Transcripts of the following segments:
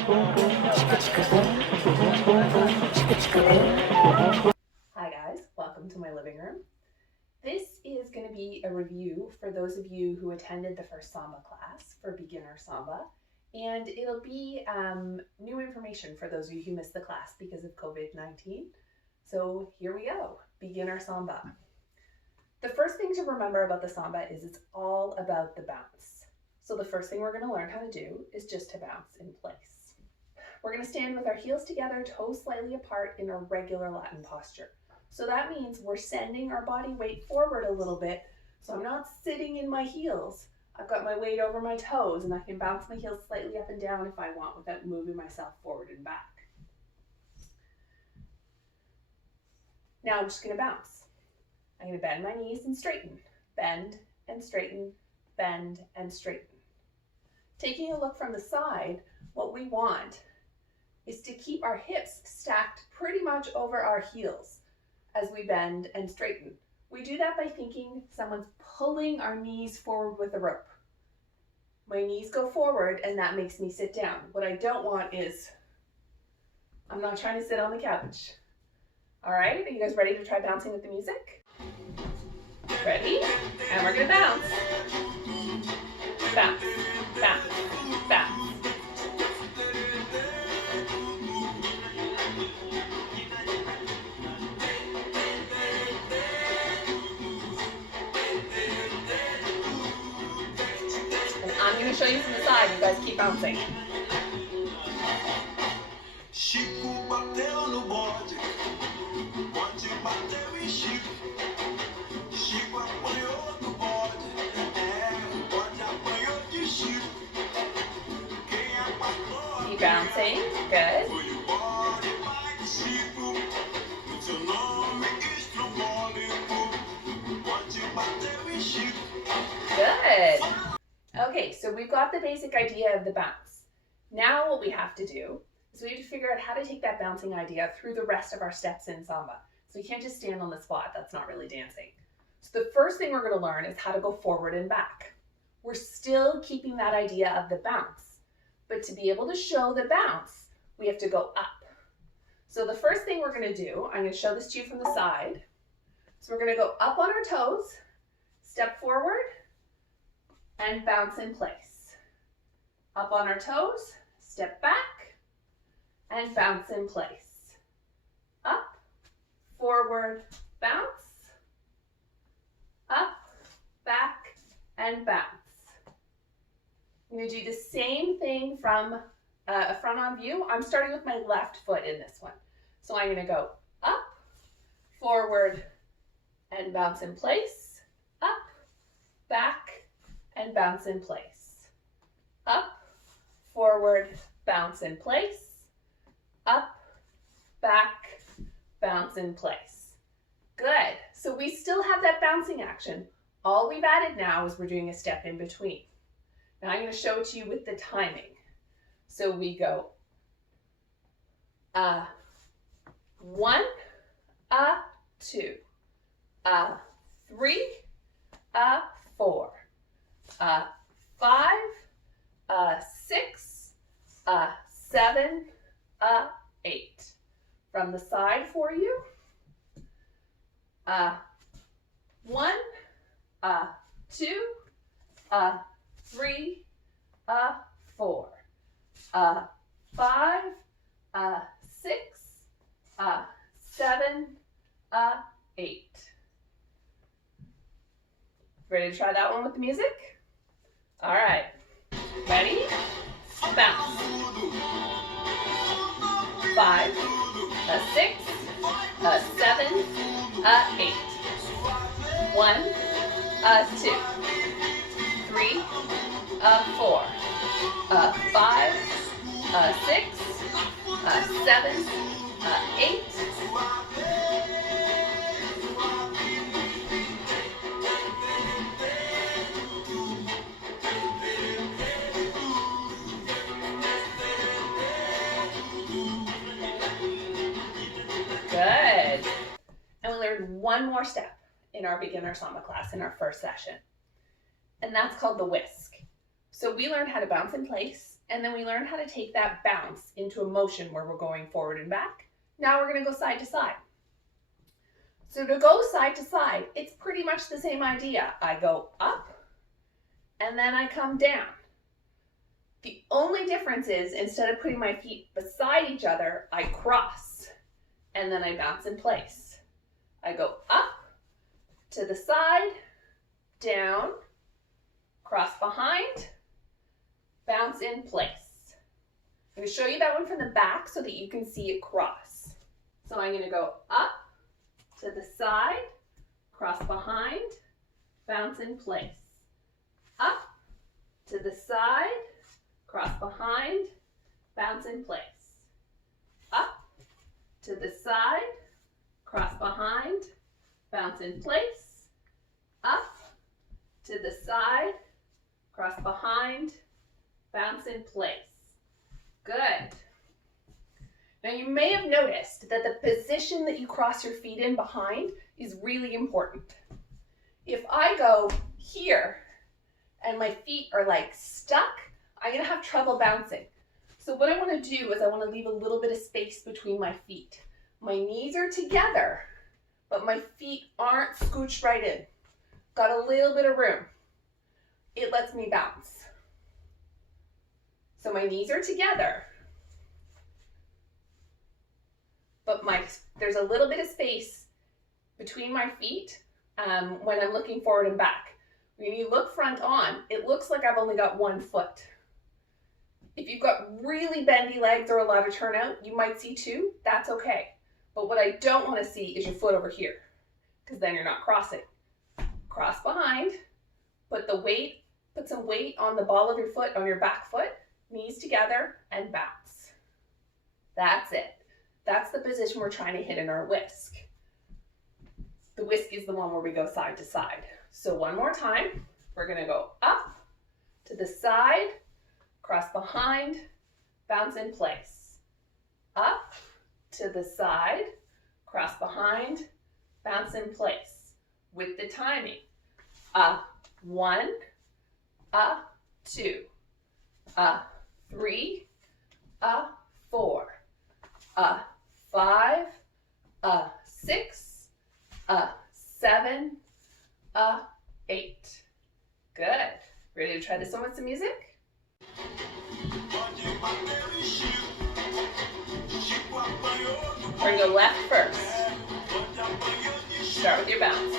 Hi guys, welcome to my living room. This is going to be a review for those of you who attended the first Samba class for Beginner Samba, and it'll be new information for those of you who missed the class because of COVID-19. So here we go, Beginner Samba. The first thing to remember about the Samba is it's all about the bounce. So the first thing we're going to learn how to do is just to bounce in place. We're going to stand with our heels together, toes slightly apart in a regular Latin posture. So that means we're sending our body weight forward a little bit. So I'm not sitting in my heels. I've got my weight over my toes and I can bounce my heels slightly up and down if I want without moving myself forward and back. Now I'm just going to bounce. I'm going to bend my knees and straighten. Bend and straighten, bend and straighten. Taking a look from the side, what we want is to keep our hips stacked pretty much over our heels as we bend and straighten. We do that by thinking someone's pulling our knees forward with a rope. My knees go forward and that makes me sit down. What I don't want is, I'm not trying to sit on the couch. All right, are you guys ready to try bouncing with the music? Ready? And we're gonna bounce. Bounce, bounce, bounce. I'm going to show you from the side. You guys keep bouncing. Keep bouncing. Good. Good. Okay, so we've got the basic idea of the bounce. Now what we have to do is we have to figure out how to take that bouncing idea through the rest of our steps in Samba. So we can't just stand on the spot, that's not really dancing. So the first thing we're going to learn is how to go forward and back. We're still keeping that idea of the bounce, but to be able to show the bounce, we have to go up. So the first thing we're going to do, I'm going to show this to you from the side. So we're going to go up on our toes, step forward, and bounce in place. Up on our toes, step back, and bounce in place. Up, forward, bounce, up, back, and bounce. I'm going to do the same thing from a front on view. I'm starting with my left foot in this one. So I'm going to go up, forward, and bounce in place, up, back, and bounce in place. Up, forward, bounce in place. Up, back, bounce in place. Good. So we still have that bouncing action. All we've added now is we're doing a step in between. Now I'm going to show it to you with the timing. So we go 1, 2, 3, 4. 5, 6, 7, 8. From the side for you. 1, 2, 3, 4. 5, 6, 7, 8. Ready to try that one with the music? All right. Ready? Bounce. 5, 6, 7, 8. 1, 2, 3, 4. 5, 6, 7, 8. Good. And we learned one more step in our beginner samba class in our first session, and that's called the whisk. So we learned how to bounce in place And then we learned how to take that bounce into a motion where we're going forward and back. Now we're going to go side to side. So to go side to side, it's pretty much the same idea. I go up and then I come down. The only difference is instead of putting my feet beside each other, I cross and then I bounce in place. I go up, to the side, down, cross behind, bounce in place. I'm going to show you that one from the back so that you can see it cross. So I'm going to go up, to the side, cross behind, bounce in place. Up, to the side, cross behind, bounce in place. Up, to the side, cross behind, bounce in place. Up, to the side, cross behind, bounce in place. Good. Now you may have noticed that the position that you cross your feet in behind is really important. If I go here and my feet are like stuck, I'm going to have trouble bouncing. So what I want to do is I want to leave a little bit of space between my feet. My knees are together, but my feet aren't scooched right in. Got a little bit of room. It lets me bounce. So my knees are together, but there's a little bit of space between my feet when I'm looking forward and back. When you look front on, it looks like I've only got one foot. If you've got really bendy legs or a lot of turnout, you might see two. That's okay. But what I don't want to see is your foot over here, because then you're not crossing. Cross behind, put some weight on the ball of your foot, on your back foot, knees together, and bounce. That's it. That's the position we're trying to hit in our whisk. The whisk is the one where we go side to side. So one more time, we're going to go up, to the side, cross behind, bounce in place. Up, to the side, cross behind, bounce in place. With the timing. 1, 2, 3, 4, 5, 6, 7, 8. Good. Ready to try this one with some music? We're going to go left first. Start with your bounce.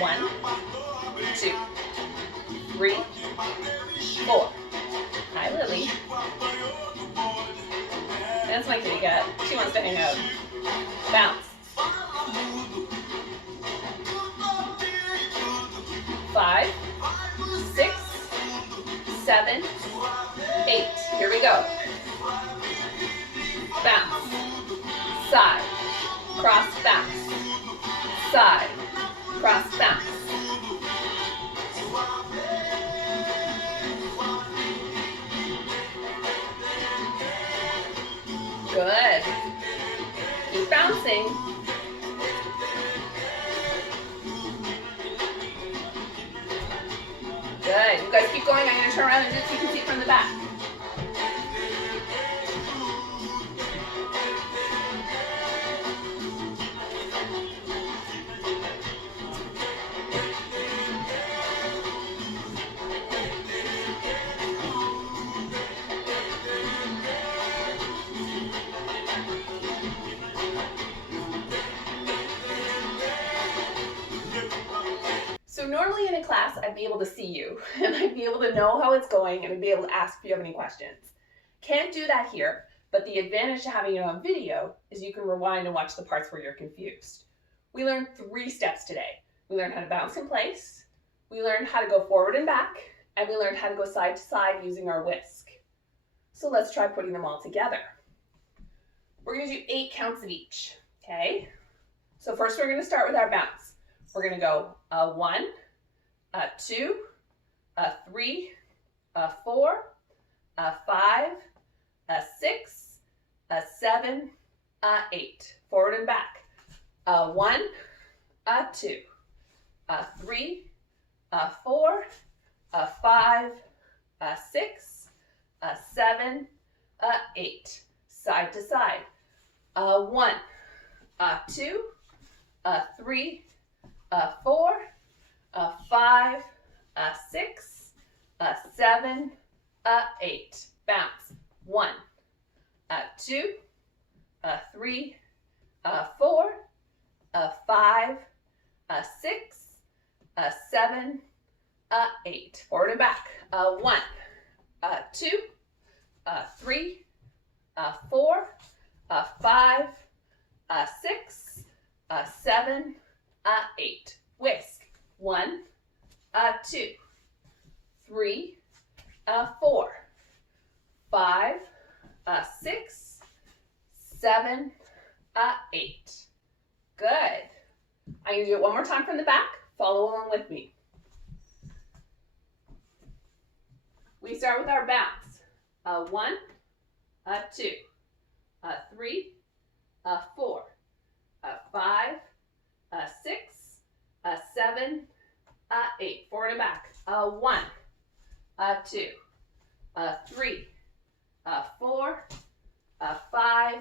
1, 2, 3, 4. Hi, Lily. That's my kitty cat. She wants to hang out. Bounce. 5, 6, 7, 8. Here we go. Bounce. Side. Cross, bounce. Side. Cross, bounce. Good. Keep bouncing. Good. You guys keep going. I'm going to turn around and do it so you can see it from the back. So normally in a class, I'd be able to see you and I'd be able to know how it's going and I'd be able to ask if you have any questions. Can't do that here, but the advantage to having it on video is you can rewind and watch the parts where you're confused. We learned 3 steps today. We learned how to bounce in place, we learned how to go forward and back, and we learned how to go side to side using our whisk. So let's try putting them all together. We're going to do 8 counts of each, okay? So first we're going to start with our bounce. We're going to go 1, 2, 3, 4, 5, 6, 7, 8. Forward and back. 1, 2, 3, 4, 5, 6, a 7, a 8, side to side, a 1, a 2, a 3, a 4, a 5, a 6, a 7, a 8. Bounce. 1, a 2, a 3, a 4, a 5, a 6, a 7, a 8. Forward and back. A 1, a 2, a 3, a 4, a 5, a 6, a 7, a 8. Whisk. 1, a 2, 3, a 4, 5, a 6, 7, a 8. Good. I'm going to do it one more time from the back. Follow along with me. We start with our bounce. A 1, a 2, a 3, a 4, a 5, a 6, a 7, a 8. Forward and back. A 1, a 2, a 3, a 4, a 5,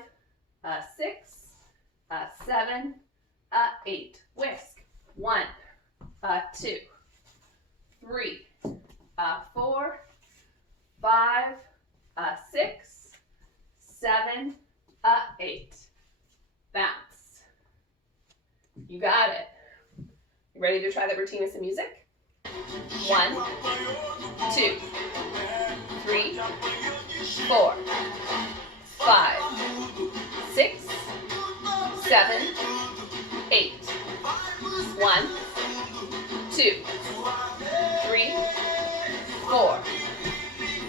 a 6, a 7, a 8. Whisk. 1, a 2, 3, a 4, 5, a 6, 7, a 8. Bounce. You got it. You ready to try that routine with some music? 1, 2, 3, 4, 5, 6, 7, 8. 1, 2, 3, 4,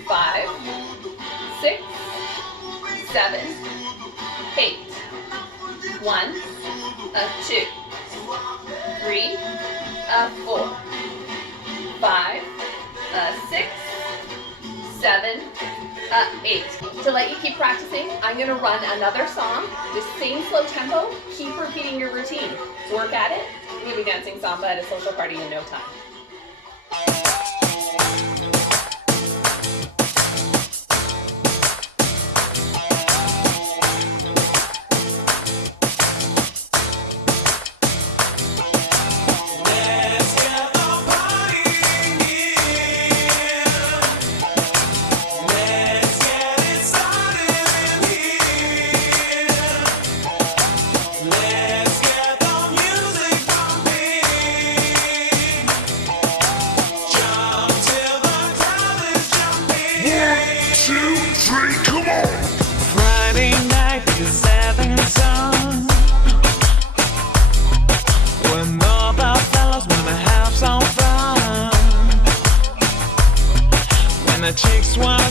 5, 6, 7, 8. 1, a 2, 3, a 4, 5, a 6, 7, a 8. To let you keep practicing, I'm going to run another song, the same slow tempo. Keep repeating your routine. Work at it, and you'll be dancing samba at a social party in no time. The chicks want